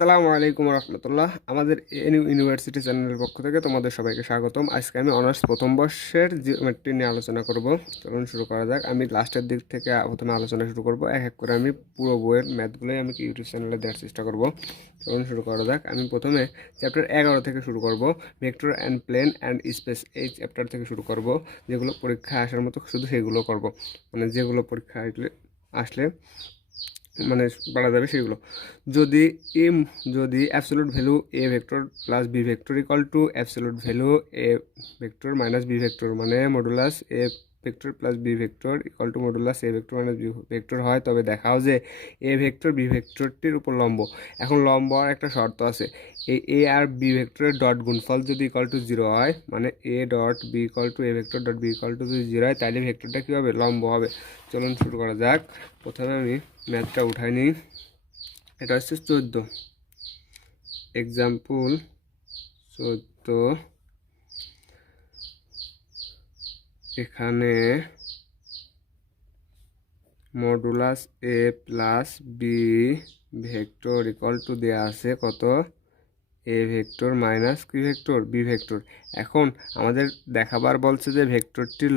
আসসালামু আলাইকুম রহমতুল্লাহ। আমাদের এনইউ ইউনিভার্সিটি চ্যানেলের পক্ষ থেকে তোমাদের সবাইকে স্বাগতম। আজকে আমি অনার্স প্রথম বর্ষের জিওমেট্রি নিয়ে আলোচনা করব। চলুন শুরু করা যাক। আমি লাস্টের দিক থেকে প্রথমে আলোচনা শুরু করব। এক এক করে আমি পুরো বইয়ের ম্যাথগুলোই আমি ইউটিউব চ্যানেলে দেওয়ার চেষ্টা করব। চলুন শুরু করা যাক। আমি প্রথমে চ্যাপ্টার 11 থেকে শুরু করব। Vector and plain and space, এই চ্যাপ্টার থেকে শুরু করব। যেগুলো পরীক্ষায় আসার মতো শুধু সেগুলো করব, মানে যেগুলো পরীক্ষা আসলে মানে বাড়া যাবে সেগুলো। যদি এম যদি absolute value A vector plus B vector equal to absolute value A vector minus B vector, মানে modulus A vector plus B vector equal to modulus A vector minus B vector হয়, তবে দেখাও যে এ ভেক্টর বি ভেক্টরটির উপর লম্ব। এখন লম্ব আর একটা শর্ত আছে, এই এ আর বি ভেক্টরের ডট গুণফল যদি ইকুয়াল টু 0 হয়, মানে A dot B equal to A vector dot B equal to যদি 0 হয়, তাহলে ভেক্টরটা কী হবে? লম্ব হবে। চলুন শুরু করা যাক। প্রথমে আমি ম্যাথটা উঠাই নিই। এটা হচ্ছে 14, এক্সাম্পল 14। এখানে modulus A plus B vector equal to দেওয়া আছে কত? এ ভেক্টর মাইনাস কি ভেক্টর? B vector. এখন আমাদের দেখাবার বলছে যে ভেক্টরটির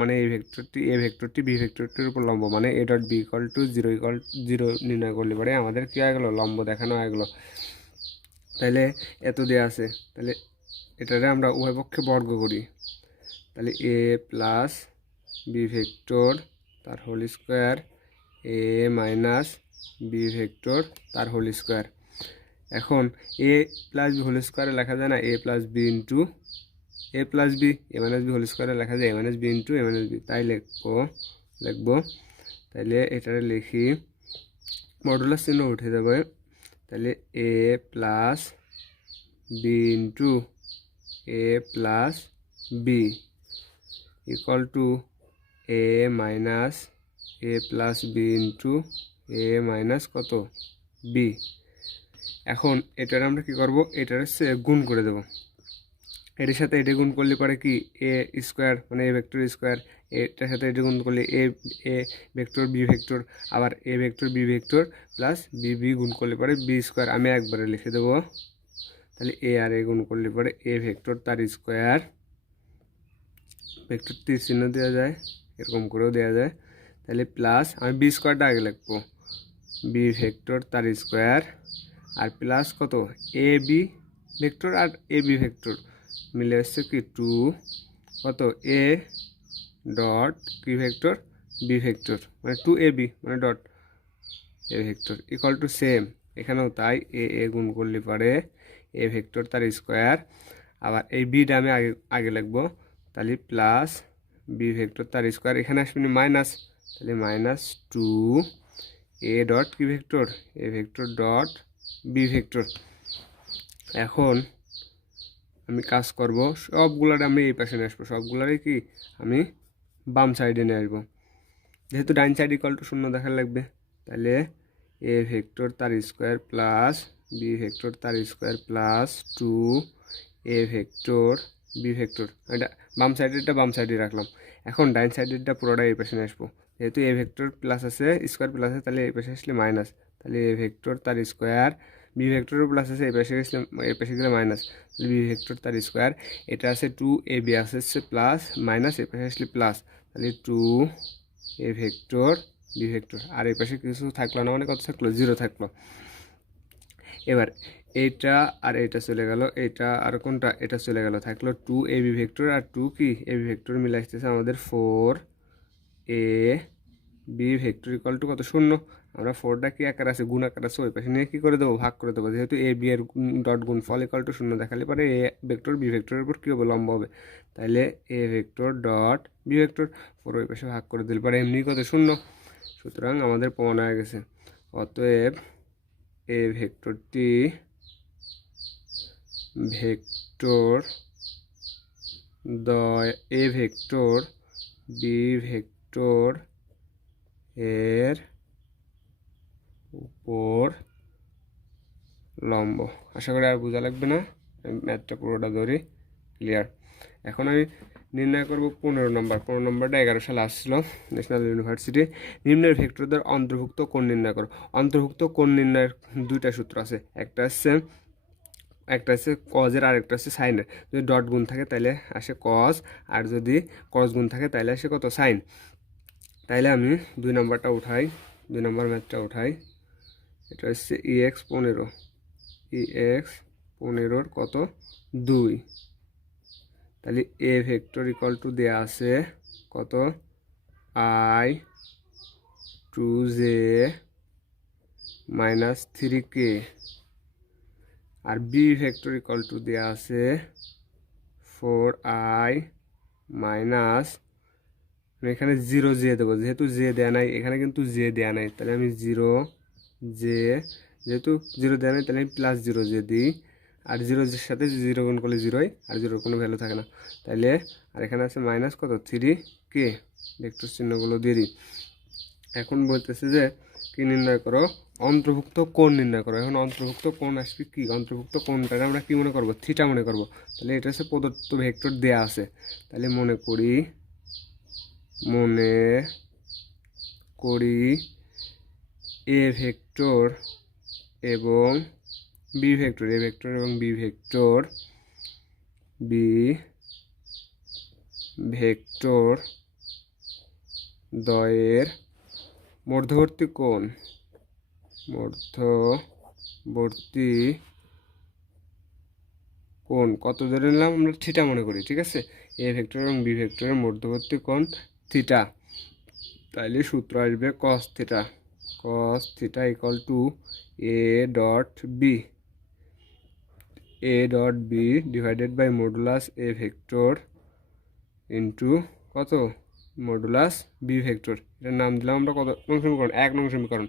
মানে এই ভেক্টরটি এ ভেক্টরটি বি ভেক্টরটির উপর লম্ব, মানে A dot B equal to 0 নির্ণয় করলে পরে আমাদের কী হয়ে গেলো? লম্ব দেখানো হয়ে গেলো। তাহলে এত দেওয়া আছে, তাহলে এটারে আমরা উভয় পক্ষে বর্গ করি। তাহলে এ প্লাস বি ভেক্টর তার হোল স্কোয়ার এ মাইনাস বি ভেক্টর তার হোল স্কোয়ার। এখন এ প্লাস বি হোল স্কোয়ারে লেখা যায় না এ plus B into A plus B, A minus B whole স্কোয়ারে লেখা যায় এ minus B into A minus B, তাই লিখবো। তাইলে এটারে লিখি, মডুলাস চিহ্ন উঠে যাবে। তাহলে A plus B into A plus B equal to A minus A plus B into A minus কত? বি। এখন এটার আমরা কি করব? এটার হচ্ছে গুণ করে দেব। এটার সাথে এটা গুণ করলে পরে কি এ স্কোয়ার, মানে এ ভেক্টর স্কোয়ার, এটার সাথে এটা গুণ করলে A A vector B vector, আবার A vector B vector plus B B গুণ করলে পরে বি স্কোয়ার। আমি একবারে লিখে দেবো। তাহলে এ আর এ গুণ করলে পরে এ ভেক্টর তার স্কোয়ার, ভেক্টর তীর চিহ্ন দেওয়া যায়, এরকম করেও দেওয়া যায়। তাহলে প্লাস আমি বি স্কোয়ারটা আগে লিখবো, বি ভেক্টর তার স্কোয়ার, আর প্লাস কত? এ বি ভেক্টর আর এ বি ভেক্টর মিলে হচ্ছে কি 2 কত? এ ডট কি ভেক্টর? বি ভেক্টর, মানে 2 এ বি মানে dot A vector equal to same. এখানেও তাই, এ গুণ করলে পারে এ ভেক্টর তার স্কোয়ার, আবার এই বিটা আমি আগে আগে লিখবো। তাহলে প্লাস বি ভেক্টর তার স্কোয়ার, এখানে আসবে মাইনাস, তাহলে মাইনাস 2 এ ডট কি vector? A vector dot B vector. এখন আমি কাজ করব, সবগুলার আমি এই পাশে নিয়ে আসবো, সবগুলারই কি আমি বাম সাইডে নিয়ে আসবো। যেহেতু ডাইন সাইড ইকুয়াল টু 0 দেখা লাগবে, তাহলে এ ভেক্টর তার স্কোয়ার প্লাস বি ভেক্টর তার square plus 2 A vector B vector. এটা বাম সাইডেরটা বাম সাইডে রাখলাম। এখন ডাইন সাইডেরটা পুরোটা এই পাশে নিয়ে আসবো। যেহেতু এ ভেক্টর প্লাস আছে, স্কোয়ার প্লাস আছে, তাহলে এই পাশে আসলে মাইনাস। তাহলে এ ভেক্টর তার স্কোয়ার, বি ভেক্টরও প্লাস আছে, এই পাশে গেলে এই পাশে গেলে মাইনাস, তাহলে বি ভেক্টর তার স্কোয়ার। এটা আছে 2 এ বি আসছে প্লাস মাইনাস, এই পাশে আসলে প্লাস, তাহলে 2 এ ভেক্টর বি ভেক্টর। আর এই পাশে কিছু থাকলো না, মানে কত থাকলো? 0 থাকলো। এবার এইটা আর এইটা চলে গেল, এইটা আর কোনটা? এটা চলে গেল, থাকলো 2 এ বি ভেক্টর আর 2 কি এ বি ভেক্টর মিলে আসতেছে আমাদের 4 এ বি ভেক্টর ইকুয়াল টু কত? 0। আমরা 4টা কি আকার আছে? গুণ আকার আছে, ওই পাশে নিয়ে কি করে দেবো? ভাগ করে দেবো। যেহেতু এ বি এর ডট গুণ ফল ইকুয়াল টু 0 দেখালে পরে এ ভেক্টর বি ভেক্টরের উপর কী হবে? লম্ব হবে। তাহলে A vector dot B vector 4 ওই পাশে ভাগ করে দিলে পরে এমনি কত? 0। সুতরাং আমাদের প্রমাণ হয়ে গেছে। অতএব এ ভেক্টরটি vector A vector B vector এর উপর লম্ব। আশা করি আর বোঝা লাগবে না, ম্যাথটা পুরোটা ধরি ক্লিয়ার। এখন আমি নির্ণয় করব 15 নম্বরটা 11 সালে আসছিল ন্যাশনাল ইউনিভার্সিটি। নিম্নের ভেক্টরদের অন্তর্ভুক্ত কোণ নির্ণয় করো। অন্তর্ভুক্ত কোণ নির্ণয়ের দুইটা সূত্র আছে, একটা হচ্ছে কজের আর একটা হচ্ছে সাইনের। যদি ডট গুণ থাকে তাহলে আসে কজ, আর যদি কজ গুণ থাকে তাহলে আসে কত সাইন। তাইলে আমি 2 নম্বরটা উঠাই, 2 নম্বর ম্যাথটা উঠাই। এটা হচ্ছে EX 15, EX 15 কত 2। তাহলে এ ভেক্টর ইকুয়াল টু দেওয়া আছে কত I2J মাইনাস 3K, আর বি ভেক্টর ইকুয়াল টু দেওয়া আছে 4I মাইনাস, আমি এখানে 0J দেবো, যেহেতু J দেওয়া নাই এখানে কিন্তু J দেওয়া নাই, তাহলে আমি 0J, যেহেতু 0 দেওয়া নাই তাহলে আমি প্লাস 0J দিই। আর 0 এর সাথে 0 গুণ করলে 0ই, আর 0 কোনো ভ্যালু থাকে না। তাহলে আর এখানে আছে মাইনাস কত 3K, ভেক্টর চিহ্নগুলো দিয়ে দিই। এখন বলতেছে যে কি নির্ণয় করো, অন্তর্ভুক্ত কোণ নির্ণয় করো। এখন অন্তর্ভুক্ত কোণ আসবে কি, অন্তর্ভুক্ত কোণটাকে আমরা কি মনে করব, থিটা মনে করব। তাহলে এটা হচ্ছে প্রদত্ত ভেক্টর দেয়া আছে, তাহলে মনে করি এ ভেক্টর এবং বি ভেক্টর, এ ভেক্টর এবং বি ভেক্টর দ্বয়ের মধ্যবর্তী কোণ কত ধরে নিলাম আমরা, থিটা মনে করি, ঠিক আছে। এ ভেক্টর এবং বি ভেক্টরের মধ্যবর্তী কোণ থিটা। তাইলে সূত্র আসবে cos theta equal to a dot B divided by modulus A vector into কত মডুলাস বি ভেক্টর। এটার নাম দিলাম আমরা কত নং সমীকরণ, 1 নং সমীকরণ।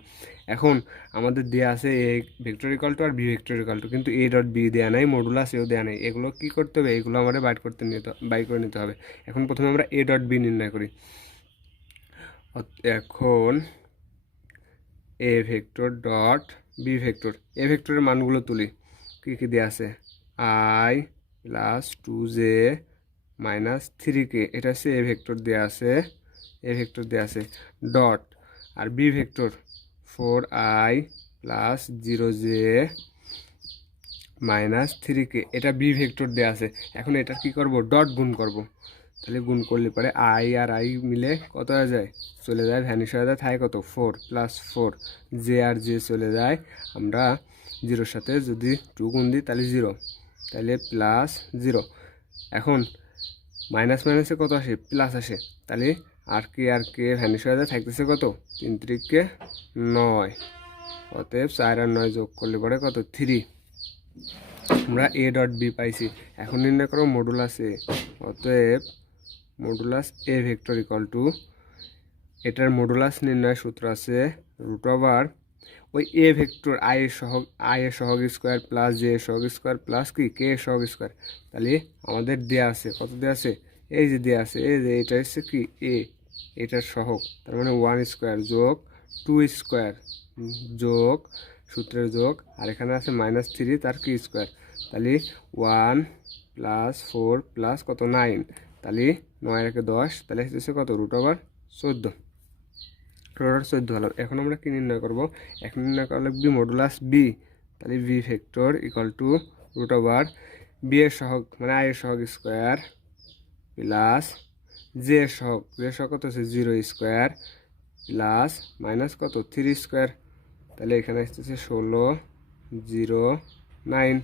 এখন আমাদের দেওয়া আছে এ ভেক্টর ইকুয়াল টু আর বি ভেক্টর ইকুয়াল টু, কিন্তু এ ডট বি দেওয়া নাই, মডুলাস এও দেওয়া নাই। এগুলো কি করতে হবে, এগুলো আমাদের বাই করে নিতে হবে। এখন প্রথমে আমরা এ ডট বি নির্ণয় করি। এখন A vector dot B vector, A ভেক্টরের মানগুলো তুলি। কী কী দেওয়া আছে, I plus 2J minus 3K, এটা হচ্ছে এ ভেক্টর দেওয়া আছে, ডট, আর B vector 4I plus 0J minus 3K, এটা বি ভেক্টর দেওয়া আছে। এখন এটা কি করব, ডট গুণ করব। তাহলে গুণ করলে পরে I আর I মিলে কত হয়ে যায়, চলে যায়, ভ্যানিশ হয়ে যায়, থাকে কত 4 প্লাস 4, জে আর জে চলে যায়। আমরা 0-র সাথে যদি 2 গুণ দিই তাহলে 0, তাহলে প্লাস 0। এখন মাইনাস মাইনাসে কত আসে, প্লাস আসে। তাহলে আর কে ভ্যানিশ হয়ে যায়, থাকতেছে কত 3 3কে 9, অতএব 4 আর 9 যোগ করলে পরে কত 3। আমরা এ ডট বি পাইছি। এখন নির্ণয় করো মডুলাস এ, অতএব modulus A vector equal two, এটার মডুলাস নির্ণয় সূত্র আছে রুট ওভার ওই এ ভেক্টর আই এর সহগ স্কোয়ার প্লাস জে এর সহগ স্কোয়ার প্লাস কি কে এর সহগ স্কোয়ার। তাহলে আমাদের দেয়া আছে কত, দেয়া আছে এই যে দেয়া আছে, এই যে এটা হচ্ছে কি এটার সহগ, তার মানে 1 স্কোয়ার যোগ 2 স্কোয়ার যোগ সূত্রের যোগ, আর এখানে আছে -3 তার কি স্কোয়ার। তাহলে 1 প্লাস 4 প্লাস কত 9, তাহলে 9 একে 10, তাহলে হচ্ছে কত রুট ওভার 14 হলো। এখন আমরা কি নির্ণয় করব, এখন নির্ণয় করা লাগবে মডুলাস বি। তাহলে B vector equal to root over B এর সহগ মানে আই এর সহগ স্কোয়ার প্লাস জে এর সহগ কত হচ্ছে 0 স্কোয়ার প্লাস মাইনাস কত 3 স্কোয়ার। তাহলে এখানে আসতেছে 16 0 9,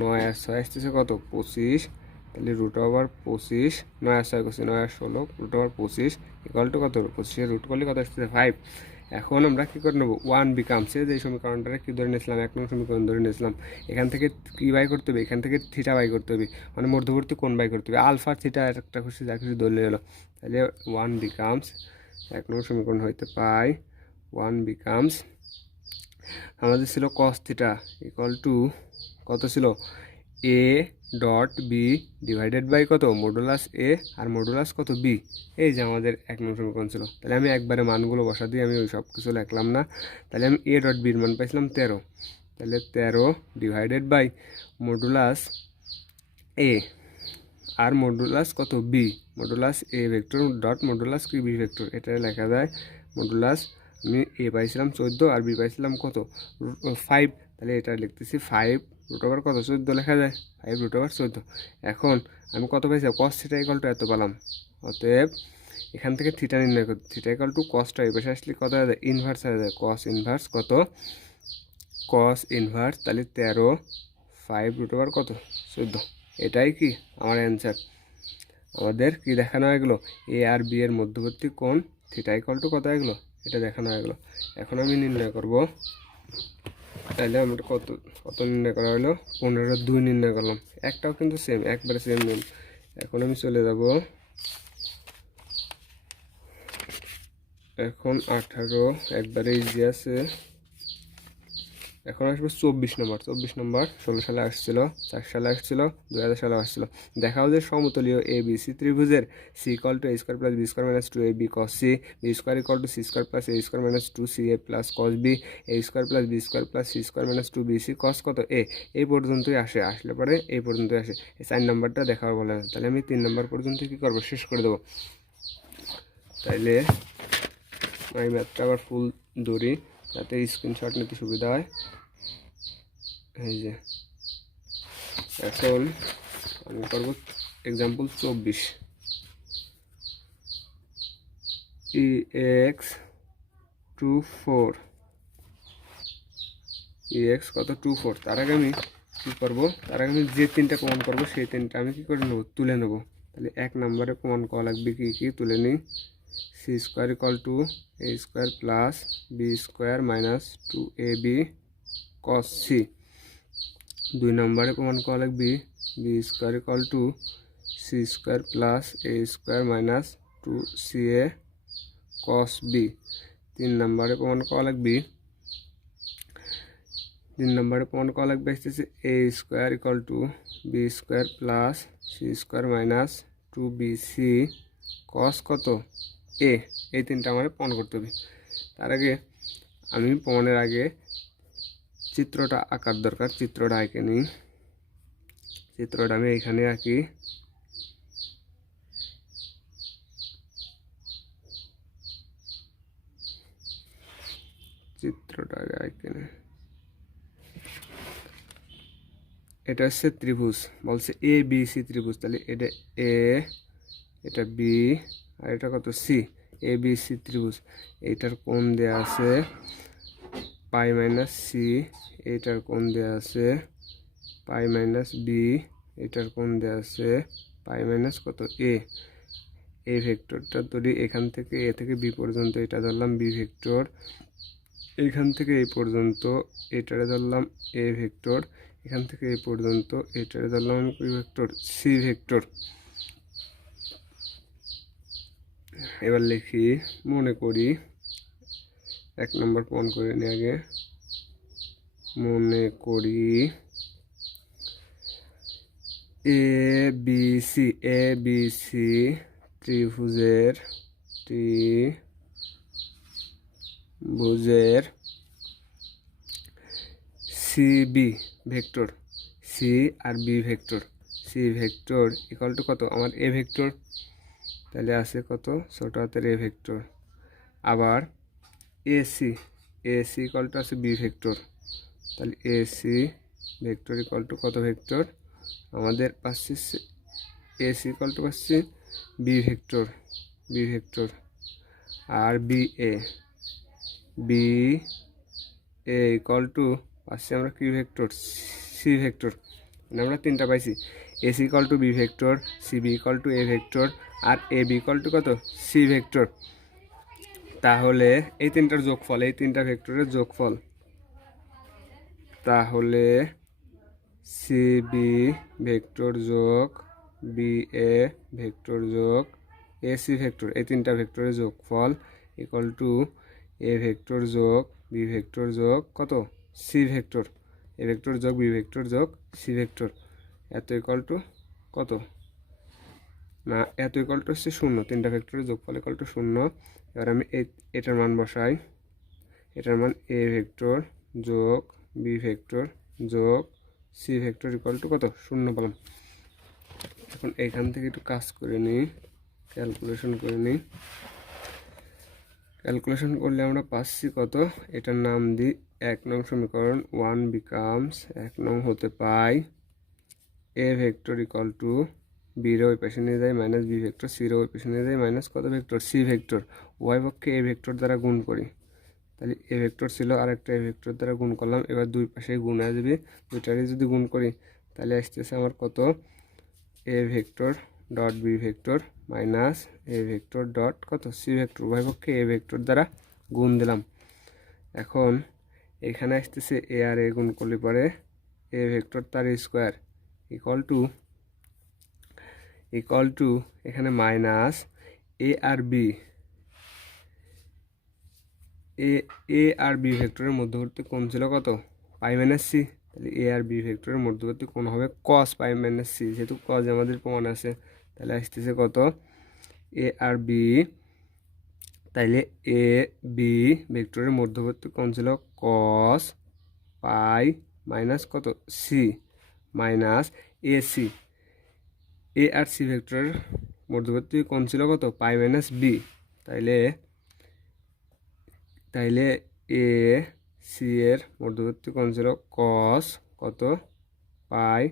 9 আর 6 আসতেছে কত 25, তাহলে রুট ওভার 25, 9 আর 6 করছি 9 আর 16 রুট ওভার 25 ইকুয়াল টু কত 25 রুট করলে কত আসতেছে 5। এখন আমরা কী করে নেবো, 1 বিকামসে যে সমীকরণটা কী ধরে নিয়েছিলাম, 1 নং সমীকরণ ধরে নিয়েছিলাম, এখান থেকে কী বাই করতে হবে, এখান থেকে থিটা বাই করতে হবে, মানে মধ্যবর্তী কোণ বাই করতে হবে। আলফা থিটা একটা খুশি যা খুশি ধরে এলো, তাহলে 1 বিকামস 1 নং সমীকরণ হইতে পাই 1 বিকামস, আমাদের ছিল cos থিটা ইকুয়াল টু কত ছিল A dot B divided by কত মডুলাস এ আর মডুলাস কত বি, এই যে আমাদের 1 নং সমীকরণ ছিল। তাহলে আমি একবারে মানগুলো বসা দিয়ে আমি ওই সব কিছু লিখলাম না। তাহলে আমি এ ডট বির মান পাইছিলাম 13, তাহলে 13 ডিভাইডেড বাই মডুলাস এ আর মডুলাস কত B, modulus A vector dot modulus কি বি ভেক্টর, এটা লেখা যায় মডুলাস, আমি এ পাইছিলাম 14 আর বি পাইছিলাম কত 5, তাহলে এটা লিখতেছি 5 রুট ওভার কত 14 লেখা যায়, 5 রুট ওভার 14। এখন আমি কত পাইছি কস থিটা ইকুয়াল টু এত পেলাম, অতএব এখান থেকে থিটা নির্ণয় করতে, থিটা ইকুয়াল টু কসটা এই পাশে আসলে কত হয়ে যায় ইনভার্স হয়ে যায়, কস ইনভার্স কত কস ইনভার্স, তাহলে 13 5 রুট ওভার কত 14, এটাই কি আমার অ্যান্সার। আমাদের কি দেখানো হয়ে গেলো এ আর বি এর মধ্যবর্তী কোণ থিটা ইকুয়াল টু কত হয়ে গেলো, এটা দেখানো হয়ে গেলো। এখন আমি নির্ণয় করব, তাহলে আমার কত কত নির্ণয় করা হলো 15/2 নির্ণয় করলাম, একটাও কিন্তু সেম একবারে সেম নেই। এখন আমি চলে যাব, এখন 18 একবারে ইজি আছে। এখন আসবে 24 নম্বর, 24 নম্বর 16 সালে আসছিল, 4 সালে আসছিল, 2000 সালে আসছিল। দেখাও যে সমতলীয় এ বি সি ত্রিভুজের C equal to A square plus B square minus 2ab cos c, B square equal to C square plus A square minus 2ca plus cos b, A square plus B square plus C square minus 2bc cos কত এ, এই পর্যন্তই আসলে পরে এই পর্যন্তই আসে। এই 4 নম্বরটা দেখাও বলে না, তাহলে আমি 3 নম্বর পর্যন্ত কী করবো শেষ করে দেবো। তাইলে আমি ম্যাথটা আবার ফুল ধরি যাতে স্ক্রিনশট নিতে সুবিধা হয়। এই যে এখন আমি করব এক্সাম্পল 24, ex 24, ex কত 24। তার আগে আমি কী করবো, তার আগে আমি যে তিনটা প্রমাণ করবো সেই তিনটা আমি কী করে নেবো তুলে নেবো। তাহলে 1 নম্বরে প্রমাণ করা লাগবে কি কি তুলে নিই, C square equal to A square plus B square minus 2ab cos c। 2 নম্বরে প্রমাণ করা লাগবে B square equal to C square plus A square minus 2ca cos b। 3 নম্বরে প্রমাণ করা লাগবে, 3 নম্বরে প্রমাণ করা লাগবে আসতেছে A square equal to B square plus C square minus 2bc cos কত এ। এই তিনটা আমার প্রমাণ করতে হবে। তার আগে আমি প্রমাণের আগে চিত্রটা আঁকার দরকার, চিত্রটা আঁকে নিই। চিত্রটা আমি এখানে আঁকি, চিত্রটা আগে আঁকে নিই। এটা হচ্ছে ত্রিভুজ, বলছে এ বি সি ত্রিভুজ, তাহলে এটা এ, এটা বি আর এটা কত সি, এ বি সি ত্রিভুজ। এইটার কোণ দেয়া আছে পাই মাইনাস সি, এইটার কোণ দেয়া আছে পাই মাইনাস বি, এটার কোণ দেয়া আছে পাই মাইনাস কত এ। এই ভেক্টরটা ধরি এখান থেকে এ থেকে বি পর্যন্ত, এটা ধরলাম বি ভেক্টর, এইখান থেকে এই পর্যন্ত এটারে ধরলাম এ ভেক্টর, এখান থেকে এই পর্যন্ত এটারে ধরলাম আমি কি ভেক্টর সি ভেক্টর। এবার লিখি, মনে করি 1 নম্বর প্রমাণ করে নিই আগে। মনে করি এ বি সি ত্রিভুজের সিবি ভেক্টর, সি আর B vector, C vector equal to কত আমার এ ভেক্টর, তাহলে আছে কত ছোট হাতের এ ভেক্টর। আবার এসি ইকুয়াল টু আছে বি ভেক্টর, তাহলে এসি ভেক্টর ইকুয়াল টু কত ভেক্টর আমাদের পাচ্ছি, এসি ইকুয়াল টু পাচ্ছি বি ভেক্টর। আর বি এ ইকুয়াল টু পাচ্ছি আমরা কি ভেক্টর সি ভেক্টর, মানে আমরা তিনটা পাইছি, AC equal to B vector, CB equal to A vector, আর এ বি ইকুয়াল টু কত সি ভেক্টর। তাহলে এই তিনটার যোগফল, এই তিনটা ভেক্টরের যোগফল, তাহলে সিবি ভেক্টর যোগ বি এ ভেক্টর যোগ এসি ভেক্টর, এই তিনটা ভেক্টরের যোগফল ইকুয়াল টু এ ভেক্টর যোগ বি ভেক্টর যোগ কত সি ভেক্টর, এ ভেক্টর যোগ বি ভেক্টর যোগ সি ভেক্টর। এত ইকুয়াল টু কত না, এত ইকুয়াল টু হচ্ছে 0, তিনটা ভেক্টরের যোগফল ইকুয়াল টু 0। এবার আমি এটার মান বসাই, এটার মান এ ভেক্টর যোগ বি ভেক্টর যোগ সি ভেক্টর ইকুয়াল টু কত 0 পেলাম। এখন এখান থেকে একটু কাজ করে নিই, ক্যালকুলেশন করে নিই। ক্যালকুলেশন করলে আমরা পাচ্ছি কত, এটার নাম দিই 1 নং সমীকরণ। 1 বিকামস 1 নং হতে পাই A vector equal to B রে ওই পাশে নিয়ে যায় মাইনাস বি ভেক্টর, সি রে ওই পাশে নিয়ে যায় মাইনাস কত ভেক্টর, সি ভেক্টর। ওয়াই পক্ষে এ ভেক্টর দ্বারা গুণ করি, তাহলে এ ভেক্টর ছিল আর একটা এ ভেক্টর দ্বারা গুণ করলাম। এবার দুই পাশে গুণ আসবে, দুইটারই যদি গুণ করি তাহলে আসতেছে আমার কত, A vector dot B vector minus A vector dot কত সি ভেক্টর। উভয় পক্ষে এ ভেক্টর দ্বারা গুণ দিলাম। এখন এখানে আসতেছে এ আর এ গুণ করলে পরে এ ভেক্টর তার স্কোয়ার ইকুয়াল টু এখানে মাইনাস এ আর বি, এ আর বি ভেক্টরের মধ্যবর্তী কোণ ছিল কত, পাই মাইনাস সি। তাহলে এ আর বি ভেক্টরের মধ্যবর্তী কোণ হবে কস পাই মাইনাস সি, যেহেতু কস আমাদের প্রমাণ আছে। তাহলে আসতেছে কত, এ আর বি, তাইলে এ বি ভেক্টরের মধ্যবর্তী কোণ ছিল কস পাই মাইনাস কত C minus A C, A আর সি ভেক্টরের মধ্যবর্তী কোণ ছিল কত, পাই মাইনাস বি। তাইলে এ সি এর মধ্যবর্তী কোণ ছিল কস কত পাই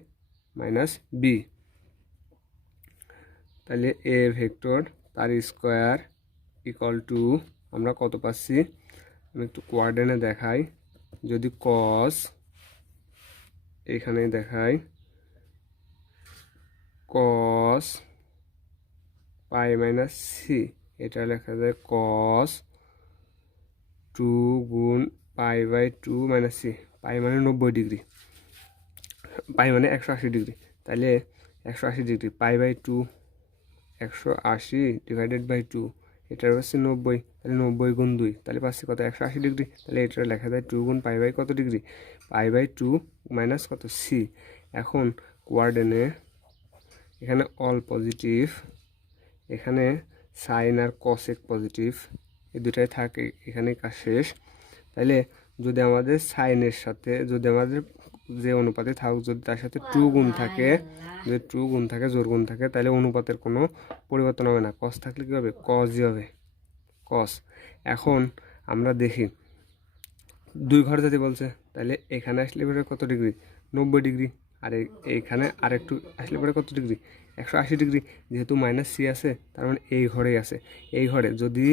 মাইনাস বি। তাহলে এ ভেক্টর তার স্কোয়ার ইকুয়াল টু আমরা কত পাচ্ছি, আমি একটু কোয়ার্ডিনেটে দেখাই। যদি কস এখানে দেখাই কস পাই মাইনাস সি, এটা লেখা যায় কস 2 গুণ pi by 2 minus C. Pi মানে 90 ডিগ্রি, পাই মানে 180 ডিগ্রি। তাহলে 180 degree pi by 2, 180 divided by 2, এটার পাচ্ছি 90। তাহলে 90 গুণ 2, তাহলে পাচ্ছি কত, 180 ডিগ্রি। তাহলে এটা লেখা যায় 2 গুণ পাই বাই কত ডিগ্রি, পাই বাই 2 মাইনাস কত সি। এখন কোয়ার্ডিনে এখানে অল পজিটিভ, এখানে সাইন আর কসেক পজিটিভ, এই দুটাই থাকে, এখানে কাজ শেষ। তাহলে যদি আমাদের সাইনের সাথে যদি আমাদের যে অনুপাতে থাকুক যদি তার সাথে 2 গুণ থাকে, যদি 2 গুণ থাকে জোর গুণ থাকে, তাহলে অনুপাতের কোনো পরিবর্তন হবে না। কস থাকলে কী হবে, কসই হবে, কস। এখন আমরা দেখি 2 ঘর যদি বলছে, তাহলে এখানে আসলে পরে কত ডিগ্রি, 90 ডিগ্রি। আর এইখানে আর একটু আসলে পরে কত ডিগ্রি, 180 ডিগ্রি। যেহেতু মাইনাস সি আছে তার মানে এই ঘরেই আছে। এই ঘরে যদি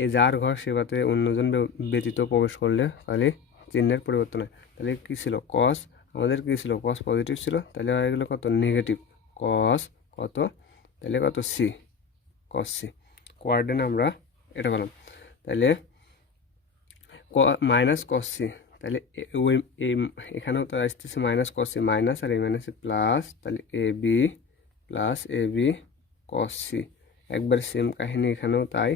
এই যার ঘর সেবাতে অন্যজন ব্যতীত প্রবেশ করলে তাহলে চিহ্নের পরিবর্তন হয়। তাহলে কী ছিল, কস আমাদের কী ছিল, কস পজিটিভ ছিল, তাহলে হয়ে গেলো কত নেগেটিভ কস কত, তাহলে কত সি, কস সি। কোয়ার্ডিনেট আমরা এটা পেলাম। তাহলে মাইনাস কস সি, তাহলে ওই এখানেও তো আসতেছে মাইনাস কস সি, মাইনাস আর এই মাইনাসে প্লাস, তাহলে A B plus A B cos C. একবার সেম কাহিনী এখানেও তাই,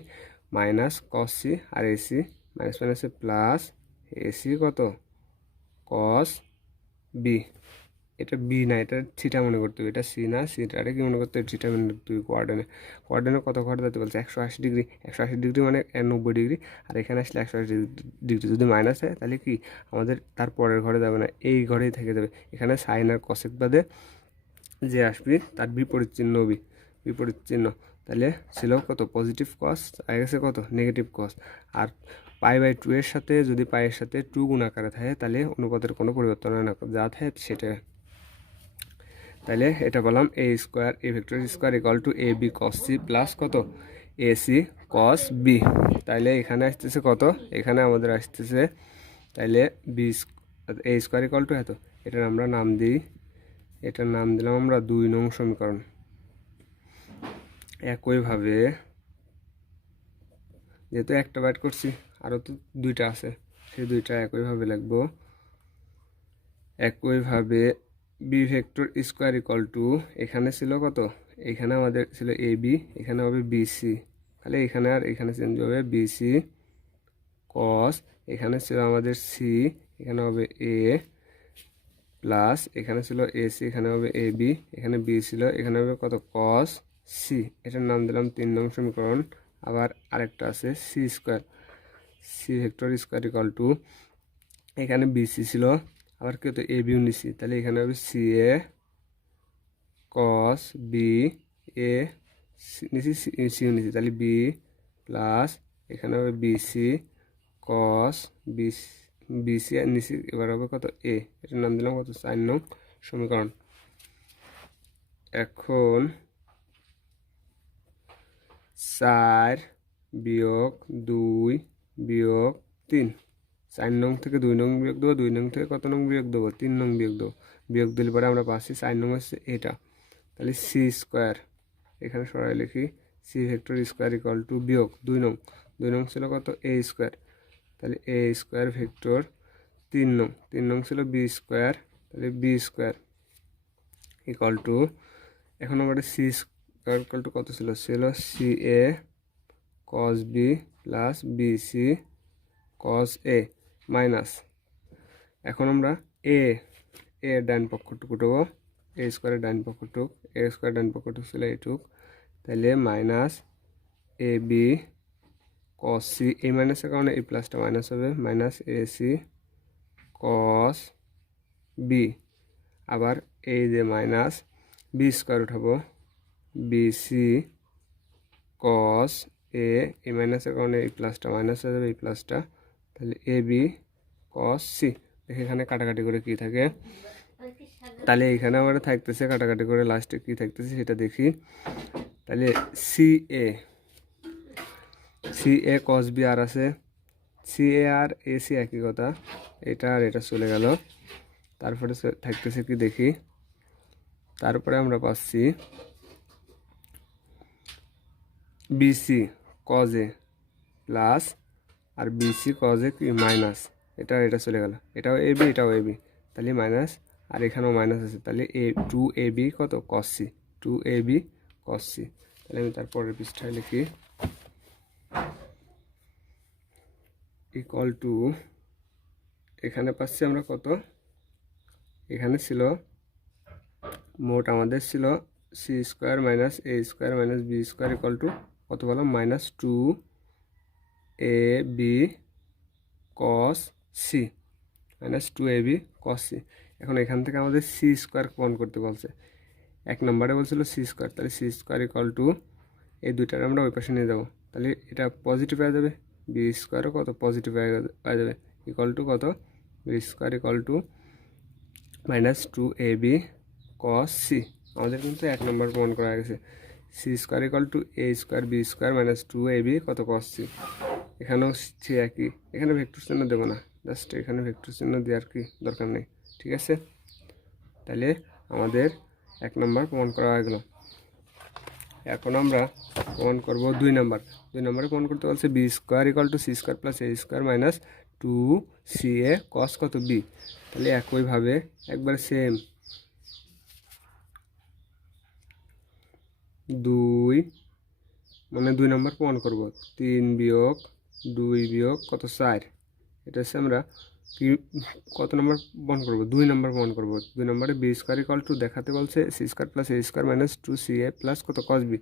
মাইনাস কস সি আর এসি, মাইনাস মাইনাসে প্লাস এসি কত কস বি। এটা বি না, এটা থিটা মনে করতে হবে, এটা সি না, সিটারে কি মনে করতে হবে, থিটা মনে করতে হবে। কোয়ার্ডিনেট কত ঘর দিতে বলছে, 180 ডিগ্রি। 180 ডিগ্রি মানে 90 ডিগ্রি, আর এখানে আসলে 180 ডিগ্রি। যদি মাইনাস হয় তাহলে কি আমাদের তার পরের ঘরে যাবে না, এই ঘরেই থেকে যাবে। এখানে সাইন আর কসেক বাদে যে আসবে তার বিপরীত চিহ্ন বিপরীত চিহ্ন। তাহলে ছিল কত পজিটিভ কস, আগে গেছে কত negative cos. R pi by 2 এর সাথে যদি পাইয়ের সাথে 2 গুণ আকারে থাকে তাহলে অনুপাতের কোনো পরিবর্তন হয় না, যা থাকে সেটা। তাহলে এটা বললাম A square, A vector square equal to A B cos C plus কত এ সি কস বি। তাইলে এখানে আসতেছে কত, এখানে আমাদের আসতেছে তাইলে B A square equal to এত। এটার আমরা নাম দিই, এটার নাম দিলাম আমরা 2 নং সমীকরণ। একইভাবে যেহেতু একটা বাইট করছি আরও তো 2টা আছে, সেই 2টা একইভাবে লিখবো। একইভাবে B vector square equal to, এখানে ছিল কত, এখানে আমাদের ছিল এ বি, এখানে হবে বিসি, তাহলে এখানে আর এখানে চেঞ্জ হবে বিসি কস, এখানে ছিল আমাদের সি, এখানে হবে এ প্লাস, এখানে ছিল এসি, এখানে হবে এ বি, এখানে বি ছিল, এখানে হবে কত কস সি। এটার নাম দিলাম 3 নং সমীকরণ। আবার আরেকটা আছে C square, C vector square equal to, এখানে বিসি ছিল, আবার কি হতো এ বি নিছি, তাহলে এখানে হবে C A cos B A নিচে সিও নিচে, তাহলে বি প্লাস এখানে হবে বিসি কস বিসি আর নিচে এবার হবে কত এ, এটার নাম দিলাম কত 4 নং সমীকরণ। এখন 4 বিয়োগ 2 বিয়োগ 3, 4 নং থেকে 2 নং বিয়োগ দেবো, 2 নং থেকে কত নং বিয়োগ দেবো 3 নং বিয়োগ দেবো, বিয়োগ দিলে পরে আমরা পাচ্ছি 4 নং হচ্ছে এটা, তাহলে সি স্কোয়ার এখানে সরাই লিখি C vector square equal to বিয়োগ 2 নং, 2 নং ছিল কত এ স্কোয়ার, তাহলে এ স্কোয়ার ভেক্টর 3 নং, 3 নং ছিল বি স্কোয়ার, তাহলে বি স্কোয়ার ইকুয়াল টু এখন আমাদের সি স্কোয়ার ইকুয়াল টু কত ছিল C A cos B plus B C cos A minus, এখন আমরা এ ডান পক্ষটুকু দেবো, এ স্কোয়ারের ডান পক্ষটুক, এ স্কোয়ার ডান পক্ষটুক ছিল এইটুক, তাহলে minus A B cos C, এই মাইনাসের কারণে এই প্লাসটা মাইনাস হবে, minus A C cos B, আবার এই যে মাইনাস বি স্কোয়ার উঠাবো বি সি কস এ, এই মাইনাসের কারণে এই প্লাসটা মাইনাস হয়ে যাবে, এই প্লাসটা, তাহলে এ বি কস সি। দেখে এখানে কাটাকাটি করে কি থাকে, তাহলে এখানে আমার থাকতেছে কাটাকাটি করে লাস্টে কি থাকতেছে সেটা দেখি, তাহলে সি এ কস বি আর আছে, C A R A C একই কথা, এটা আর এটা চলে গেল, তারপরে থাকতেছে কি দেখি, তারপরে আমরা পাচ্ছি বিসি কজ এ প্লাস আর বিসি কজ এ কি মাইনাস, এটা চলে গেল, এটাও এ বি এটাও এ বি, তাহলে মাইনাস আর এখানেও মাইনাস আছে, তাহলে এ 2ab কত cos C, 2ab cos C. তাহলে আমি তারপরের পৃষ্ঠায় লিখি ইকুয়াল টু, এখানে পাচ্ছি আমরা কত, এখানে ছিল মোট আমাদের ছিল C square minus A square minus B square equal to কত বললাম minus 2ab cos C, minus 2ab cos C. এখন এখান থেকে আমাদের সি স্কোয়ার প্রমাণ করতে বলছে, 1 নম্বরে বলছিল সি স্কোয়ার, তাহলে সি স্কোয়ার ইকুয়াল টু এই দুইটার আমরা ওই পাশে নিয়ে যাবো, তাহলে এটা পজিটিভ হয়ে যাবে, বি স্কোয়ারও কত পজিটিভ হয়ে যাবে, ইকুয়াল টু কত B square equal to minus 2ab cos C. আমাদের কিন্তু 1 নম্বর প্রমাণ করা গেছে, C square equal to A square B square minus 2ab কত কস সি। এখানেও সে একই, এখানে ভেক্টর চিহ্ন দেবো না, জাস্ট এখানে ভেক্টর চিহ্ন দেওয়ার কি দরকার নেই, ঠিক আছে। তাহলে আমাদের 1 নম্বর প্রমাণ করা হয়ে গেল। এখন আমরা প্রমাণ করব 2 নম্বর, 2 নম্বরে প্রমাণ করতে বলছে B square equal to C square plus A square minus 2ca cos কত বি। তাহলে একইভাবে একবার সেম 2 মানে 2 নম্বর প্রমাণ করব, 3 বিয়োগ 2 বিয়োগ কত 4, এটা হচ্ছে আমরা কি কত নম্বর প্রমাণ করব 2 নম্বর প্রমাণ করব। 2 নম্বরে বি স্কোয়ার ইকুয়াল টু দেখাতে বলছে C square plus A square minus 2ca plus কত কস বি,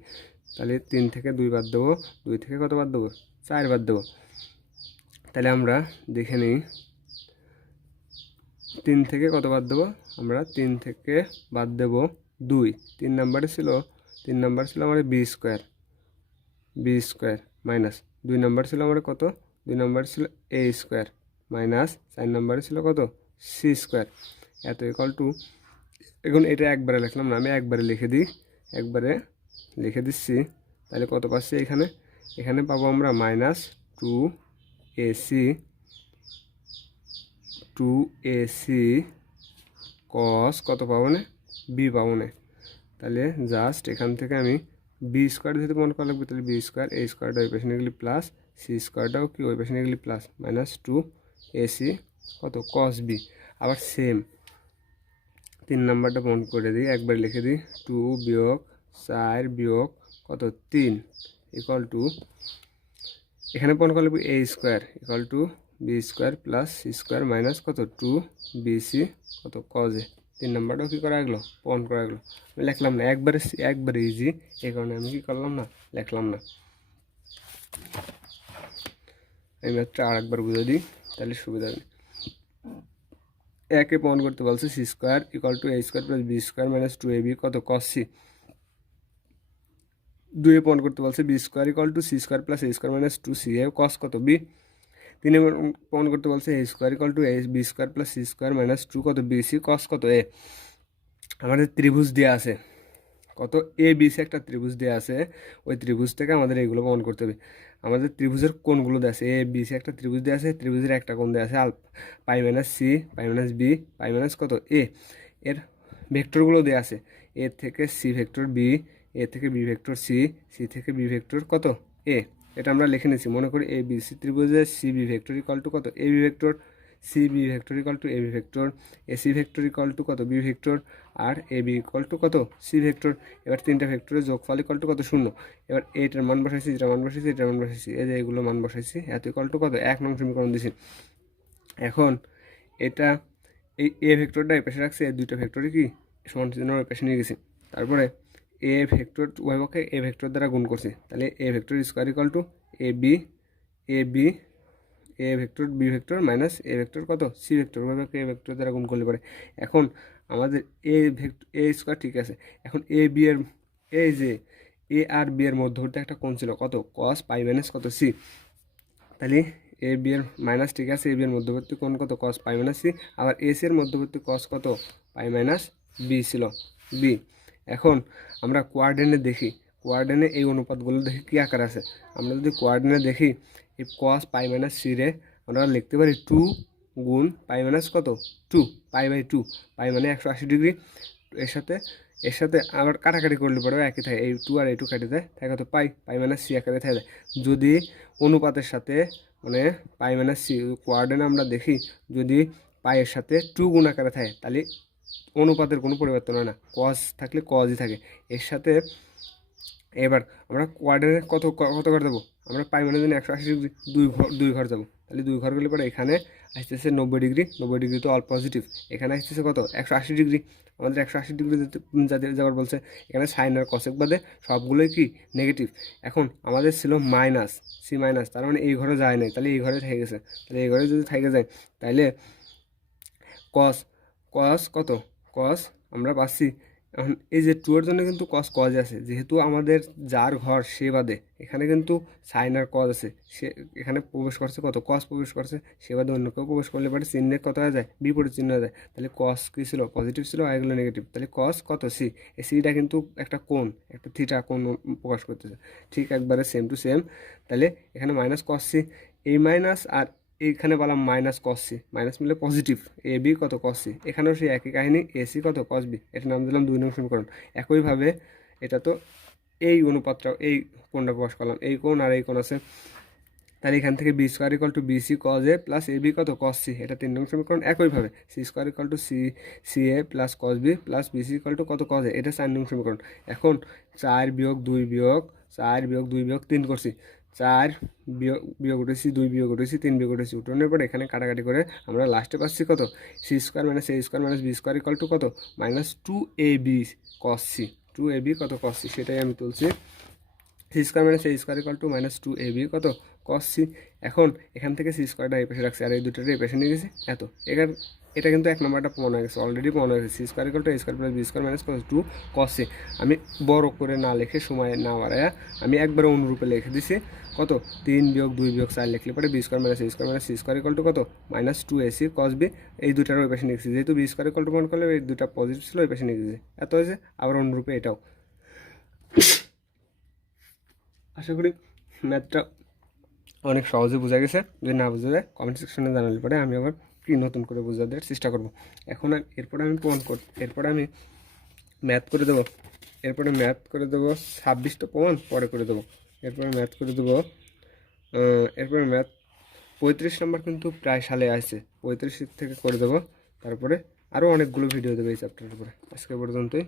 তাহলে 3 থেকে 2 বাদ দেবো, 2 থেকে কত বাদ দেবো 4 বাদ দেবো। তাহলে আমরা দেখে নিই 3 থেকে কত বাদ দেবো, আমরা 3 থেকে বাদ দেবো 2, 3 নম্বরে ছিল 3 নম্বর ছিল আমার বি স্কোয়ার মাইনাস 2 নম্বর ছিল আমার কত 2 নম্বর ছিল এ স্কোয়ার মাইনাস 4 নম্বরে ছিল কত সি স্কোয়ার, এত ইকুয়াল টু, এখন এটা একবারে লিখলাম না, আমি একবারে লিখে দিচ্ছি, তাহলে কত পাচ্ছি এখানে পাবো আমরা মাইনাস 2ac কস কত পাবো না বি পাবো না। তাহলে জাস্ট এখান থেকে আমি বি স্কোয়ার যেহেতু প্রমাণ করা লাগবে, তাহলে বি স্কোয়ার এ স্কোয়ারটা ওই পাশে নিয়ে গেলে প্লাস সি স্কোয়ারটাও কি ওই পাশে নিয়ে গেলে প্লাস মাইনাস 2ac কত কস বি। আবার সেম 3 নম্বরটা প্রমাণ করে দিই, একবার লিখে দিই 2 বিয়োগ 4 বিয়োগ কত 3 ইকুয়াল টু, এখানে প্রমাণ করা লাগবে A square equal to B square plus C square minus কত 2bc কত কজ এ। 3 নম্বরটাও কী করা গেলো প্রমাণ করা গেলো, আমি লিখলাম না, একবারে ইজি, এই কারণে আমি কী করলাম না লিখলাম না, আমি ম্যাথটা আরেকবার বুঝে দিই তাহলে সুবিধা হবে। একে প্রমাণ করতে বলছে C square equal to A square plus B square minus two A B কত কস সি। দুয়ে প্রমাণ করতে বলছে B square equal to C square plus A square minus two C A cos কত বি। তিনে প্রমাণ করতে বলছে A square equal to A B square plus C square minus two কত বি সি কস কত এ। আমাদের ত্রিভুজ দেওয়া আছে কত এ বি সি, একটা ত্রিভুজ দেওয়া আছে, ওই ত্রিভুজ থেকে আমাদের এইগুলো প্রমাণ করতে হবে। আমাদের ত্রিভুজের কোণগুলো দেওয়া আছে, এ বি সি একটা ত্রিভুজ দেওয়া আছে, ত্রিভুজের একটা কোণ দেওয়া আছে পাই মাইনাস সি, পাই মাইনাস বি, পাই মাইনাস কত এ। এর ভেক্টরগুলো দেওয়া আছে, এ থেকে সি ভেক্টর বি, এ থেকে বি ভেক্টর সি, সি থেকে বি ভেক্টর কত এ। এটা আমরা লিখে নিচ্ছি, মনে করি এ বি সি ত্রিভুজের C B vector equal to কত A B vector, C B vector equal to A B vector, A C vector equal to কত বি ভেক্টর, আর এ বি ইকুয়াল টু কত সি ভেক্টর। এবার তিনটা ভেক্টরের যোগফল equal to কত শূন্য। এবার এইটার মান বসাইছি, এটার মান বসাইছি, এটার মান বসাইছি, এই যে এগুলো মান বসাইছি, এত ইকুয়াল টু কত 1 নং সমীকরণ দিছি। এখন এটা এই এ ভেক্টরটা এই পাশে রাখছি, এই দুইটা ভেক্টরই কি সমান চিহ্ন ওই পাশে নিয়ে গেছি। তারপরে এ ভেক্টর উভয়পক্ষে এ ভেক্টর দ্বারা গুণ করছি, তাহলে A vector square equal to A B, A B, A vector B vector minus A vector কত সি ভেক্টর, উভয়পক্ষে এ ভেক্টর দ্বারা গুণ করলে পারে। এখন আমাদের এ ভেক্টর এ স্কোয়ার ঠিক আছে। এখন এ বি এর এই যে এ আর বি এর মধ্যবর্তী একটা কোণ ছিল কত কস পাই মাইনাস কত সি, তাহলে এ বি এর মাইনাস ঠিক আছে, এ বি এর মধ্যবর্তী কোণ কত কস পাই মাইনাস সি, আবার এস এর মধ্যবর্তী কস কত পাই মাইনাস বি ছিল বি। এখন আমরা কোয়ার্ডিনেট দেখি, কোয়ার্ডিনেট এই অনুপাতগুলো দেখি কী আকার আছে। আমরা যদি কোয়ার্ডিনেট দেখি, এই কস পাই মাইনাস সি রে আমরা লিখতে পারি 2 গুণ পাই মাইনাস কত 2 পাই বাই 2, পাই মানে 180 ডিগ্রি। এর সাথে আবার কাটাকাটি করলে পরেও একই থাকে, এই 2 আর এই 2 কেটে দেয়, থাকে কত পাই, পাই মাইনাস সি আকারে থাকে যায়। যদি অনুপাতের সাথে মানে পাই মাইনাস সি কোয়ার্ডিনেট আমরা দেখি, যদি পাইয়ের সাথে 2 গুণ আকারে থাকে তাহলে অনুপাতের কোনো পরিবর্তন হয় না, কস থাকলে কসই থাকে এর সাথে। এবার আমরা কোয়ার্ডিনেট কত কত করে দেবো, আমরা পাই মানে জন্য 180 ডিগ্রি, দুই ঘর যাবো, তাহলে দুই ঘর গেলে পরে এখানে আসতেছে 90 ডিগ্রি, 90 ডিগ্রি তো অল পজিটিভ, এখানে আসতেছে কত 180 ডিগ্রি। আমাদের 180 ডিগ্রি যাবার বলছে, এখানে সাইন আর কসেক বাদে সবগুলোই কি নেগেটিভ। এখন আমাদের ছিল মাইনাস সি মাইনাস, তার মানে এই ঘরে যায় নাই, তাহলে এই ঘরে থেকে গেছে, তাহলে এই ঘরে যদি থেকে যায় তাহলে কস কস কত কস আমরা পাচ্ছি। এখন এই যে 2 এর জন্য কিন্তু কস কজ আছে, যেহেতু আমাদের যার ঘর সে বাদে এখানে কিন্তু সাইন আর কজ আছে, সে এখানে প্রবেশ করছে কত কস প্রবেশ করছে, সে বাদে অন্য কেউ প্রবেশ করলে পরে চিহ্নের কত হয়ে যায় বিপরীত চিহ্ন হয়ে যায়। তাহলে কস কী ছিল পজিটিভ ছিল, আর এগুলো নেগেটিভ, তাহলে কস কত সি। এই সিটা কিন্তু একটা কোণ, একটা থিটা কোণ প্রকাশ করতেছে, ঠিক একবারে সেম টু সেম। তাহলে এখানে মাইনাস কস সি, এই মাইনাস আর এইখানে বললাম মাইনাস কস সি, মাইনাস মিলে পজিটিভ, এ বি কত কস সি, এখানেও সেই একই কাহিনী, এ সি কত কস বি, এটা নাম দিলাম 2 নং সমীকরণ। একইভাবে এটা তো এই অনুপাতটাও এই কোণটা প্রকাশ করলাম, এই কোণ আর এই কোণ আছে, তাহলে এখান থেকে B square equal to B C cos A plus A B কত কস সি, এটা 3 নং সমীকরণ। একইভাবে C square equal to C A plus cos B plus B C equal to কত কজ এ, এটা 4 নং সমীকরণ। এখন 4 বিয়োগ 2 বিয়োগ 4 বিয়োগ 2 বিয়োগ 3 করছি, 4 বিয়োগ উঠেছি, 2 বিয়োগ উঠেছি, 3 বিয়োগ উঠেছি, উঠানোর পরে এখানে কাটাকাটি করে আমরা লাস্টে পাচ্ছি কত C square minus A square minus B square equal to কত minus 2ab cos C, 2ab কত কস সি, সেটাই আমি তুলছি। C square minus A square equal to minus 2ab কত কস সি। এখন এখান থেকে সি স্কোয়ারটা এই পাশে রাখছি, আর এই দুটোটা এই পাশে নিয়ে গেছি এত। এটা কিন্তু 1 নম্বরটা প্রমাণ হয়ে গেছে, অলরেডি প্রমাণ হয়ে গেছে। C square equal to A square plus B square minus cos 2 cos C. আমি বড় করে না লিখে সময় না বাড়ায়া আমি একবারে অনুরূপে লিখে দিছি কত 3 বিয়োগ 2 বিয়োগ 4 লিখলে পরে B square minus A square minus C square equal to কত মাইনাস 2ac কস বি। এই দুটার ওই পাশে নিয়ে গেছি, যেহেতু বি স্কোয়ার ইকুয়াল টু প্রমাণ করলে এই দুটা পজিটিভ ছিল, ওই পাশে নিয়ে গেছি এত হয়েছে। আবার অনুরূপে এটাও। আশা করি ম্যাথটা অনেক সহজে বোঝা গেছে, যদি না বোঝা যায় কমেন্ট সেকশনে জানালে পরে আমি আবার কি নতুন করে বোঝা দেওয়ার চেষ্টা করব। এখন এরপরে আমি প্রমাণ এরপরে আমি ম্যাথ করে দেবো, এরপরে ম্যাথ করে দেবো 26টা প্রমাণ পরে করে দেবো। এরপরে ম্যাথ করে দেবো, এরপরে ম্যাথ 35 নম্বর কিন্তু প্রায় সালে আসছে, 35 থেকে করে দেবো। তারপরে আরও অনেকগুলো ভিডিও দেবে এই চ্যাপ্টারের উপরে। আজকে পর্যন্তই।